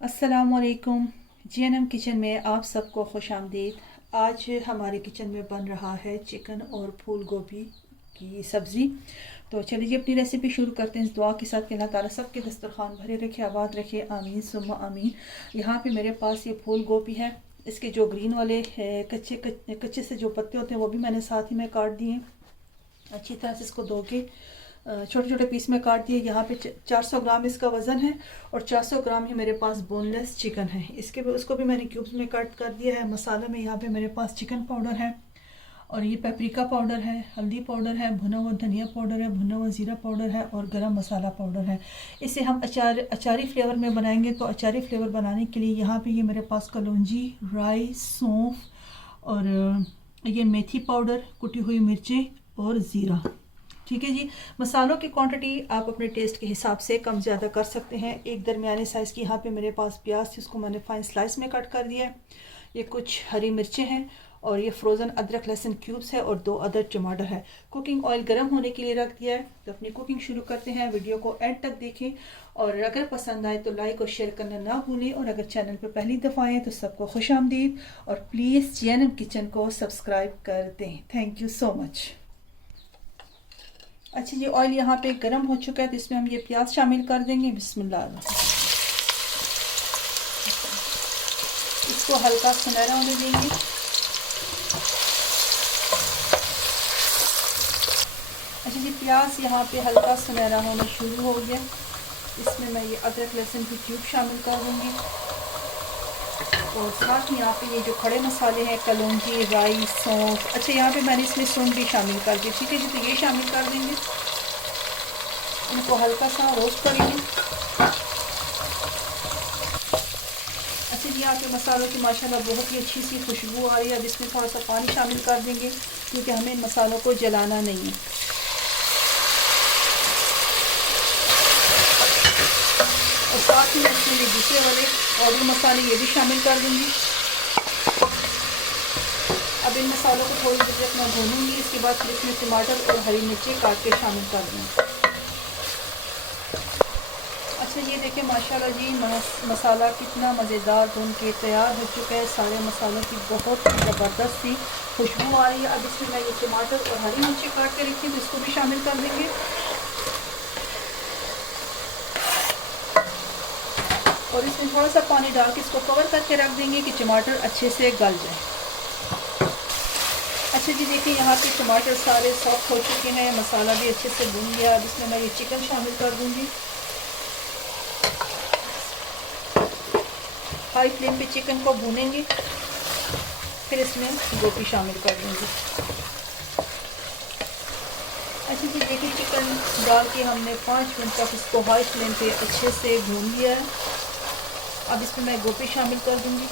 अस्सलामुअलैकुम। GNM kitchen में आप सबको खुश आमदीद। आज हमारे किचन में बन रहा है चिकन और फूल गोभी की सब्ज़ी। तो चलिए जी अपनी रेसिपी शुरू करते हैं इस दुआ के साथ कि अल्लाह ताला सबके दस्तरखान भरे रखे, आबाद रखे, आमीन सुम्मा आमीन। यहाँ पे मेरे पास ये फूल गोभी है। इसके जो ग्रीन वाले कच्चे से जो पत्ते होते हैं वो भी मैंने साथ ही में काट दिए। अच्छी तरह से इसको धो के छोटे छोटे पीस में काट दिए। यहाँ पे 400 ग्राम इसका वज़न है और 400 ग्राम ही मेरे पास बोनलेस चिकन है। इसके भी उसको भी मैंने क्यूब्स में कट कर दिया है। मसाला में यहाँ पे मेरे पास चिकन पाउडर है और ये पेपरिका पाउडर है, हल्दी पाउडर है, भुना हुआ धनिया पाउडर है, भुना हुआ ज़ीरा पाउडर है और गरम मसाला पाउडर है। इसे हम अचारी फ्लेवर में बनाएंगे। तो अचारी फ्लेवर बनाने के लिए यहाँ पे ये मेरे पास कलौंजी, राई, सौंफ और ये मेथी पाउडर, कुटी हुई मिर्चें और ज़ीरा। ठीक है जी। मसालों की क्वांटिटी आप अपने टेस्ट के हिसाब से कम ज़्यादा कर सकते हैं। एक दरमियाने साइज़ की यहाँ पे मेरे पास प्याज थी, उसको मैंने फाइन स्लाइस में कट कर दिया है। ये कुछ हरी मिर्चें हैं और ये फ्रोज़न अदरक लहसुन क्यूब्स है और 2 अदर टमाटर है। कुकिंग ऑयल गर्म होने के लिए रख दिया है। तो अपनी कुकिंग शुरू करते हैं। वीडियो को एंड तक देखें और अगर पसंद आए तो लाइक और शेयर करना ना भूलें और अगर चैनल पर पहली दफ़ा आए तो सबको खुश आमदीद और प्लीज़ जीएनएम किचन को सब्सक्राइब कर दें। Thank you so much. अच्छा ये ऑयल यहाँ पे गर्म हो चुका है तो इसमें हम ये प्याज शामिल कर देंगे। बिस्मिल्लाह। इसको हल्का सुनहरा होने देंगे। अच्छा जी प्याज यहाँ पे हल्का सुनहरा होना शुरू हो गया। इसमें मैं ये अदरक लहसुन की क्यूब शामिल कर दूँगी और साथ ही यहाँ पे ये जो खड़े मसाले हैं कलौंजी, राई, सौंफ। अच्छा यहाँ पे मैंने इसमें सूंठ भी शामिल कर दी। ठीक है जी। तो ये शामिल कर देंगे। इनको हल्का सा रोस्ट करेंगे। अच्छा जी यहाँ पे मसालों की माशाल्लाह बहुत ही अच्छी सी खुशबू आ रही है। अब इसमें थोड़ा सा पानी शामिल कर देंगे क्योंकि हमें इन मसालों को जलाना नहीं है। और साथ ही इसमें ये दूसरे वाले और भी मसाले ये भी शामिल कर दूँगी। अब इन मसालों को थोड़ी देर तक मैं भूनूंगी। इसके बाद फिर इसमें टमाटर और हरी मिर्ची काट के शामिल कर दूँगी। अच्छा ये देखें माशाल्लाह जी मसाला कितना मज़ेदार भून के तैयार हो चुका है। सारे मसालों की बहुत ज़बरदस्त सी खुशबू आ रही है। अब इसमें मैं ये टमाटर और हरी मिर्ची काट के रखी हूँ तो इसको भी शामिल कर देंगे। और इसमें थोड़ा सा पानी डाल के इसको कवर करके रख देंगे कि टमाटर अच्छे से गल जाए। अच्छा जी देखिए यहाँ पे टमाटर सारे सॉफ्ट हो चुके हैं, मसाला भी अच्छे से भून गया। अब इसमें मैं ये चिकन शामिल कर दूँगी। हाई फ्लेम पे चिकन को भूनेंगे, फिर इसमें गोभी शामिल कर देंगे। अच्छा जी देखिए चिकन डाल के हमने 5 मिनट तक इसको हाई फ्लेम पे अच्छे से भून लिया है। अब इसमें मैं गोभी शामिल कर दूंगी।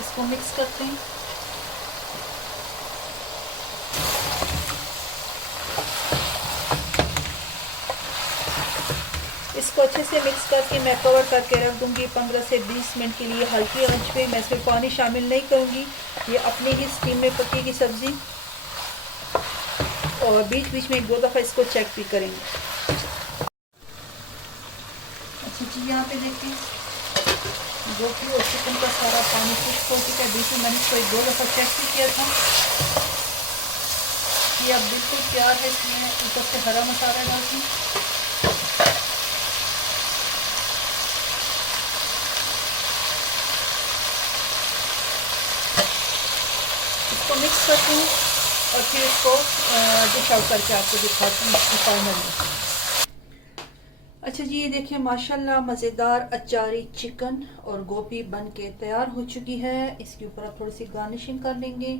इसको मिक्स करते हैं। इसको अच्छे से मिक्स करके मैं कवर करके रख दूंगी 15 से 20 मिनट के लिए हल्की आंच पे। मैं इसमें पानी शामिल नहीं करूंगी, ये अपनी ही स्टीम में पकेगी सब्ज़ी। और बीच बीच में 1-2 दफ़ा इसको चेक भी करेंगे। अच्छा जी यहाँ पे देखिए गोभी और चिकन का सारा पानी खुश्क हो चुका है। बीच में मैंने इसको 1-2 दफ़ा चेक भी किया था। ये अब बिल्कुल तैयार है। इसमें ऊपर से हरा मसाला डालती हूँ। इसको मिक्स करती हूँ और फिर इसको डिश आउट करके आपको दिखाती हूँ फाइनल में। अच्छा जी ये देखिए माशाल्लाह मज़ेदार अचारी चिकन और गोभी बन के तैयार हो चुकी है। इसके ऊपर आप थोड़ी सी गार्निशिंग कर लेंगे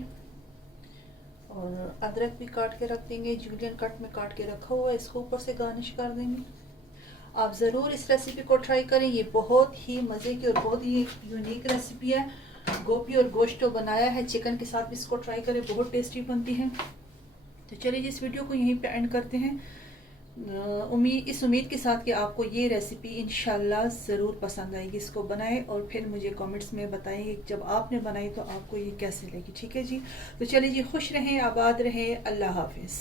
और अदरक भी काट के रख देंगे। जूलियन कट में काट के रखा हुआ है, इसको ऊपर से गार्निश कर देंगे। आप ज़रूर इस रेसिपी को ट्राई करें। ये बहुत ही मज़े की और बहुत ही यूनिक रेसिपी है। गोभी और गोश्त तो बनाया है, चिकन के साथ भी इसको ट्राई करें, बहुत टेस्टी बनती है। तो चलिए जी इस वीडियो को यहीं पे एंड करते हैं। इस उम्मीद के साथ कि आपको ये रेसिपी इंशाल्लाह ज़रूर पसंद आएगी। इसको बनाएं और फिर मुझे कमेंट्स में बताएं जब आपने बनाई तो आपको ये कैसे लगी। ठीक है जी। तो चलिए जी खुश रहें, आबाद रहें। अल्लाह हाफिज़।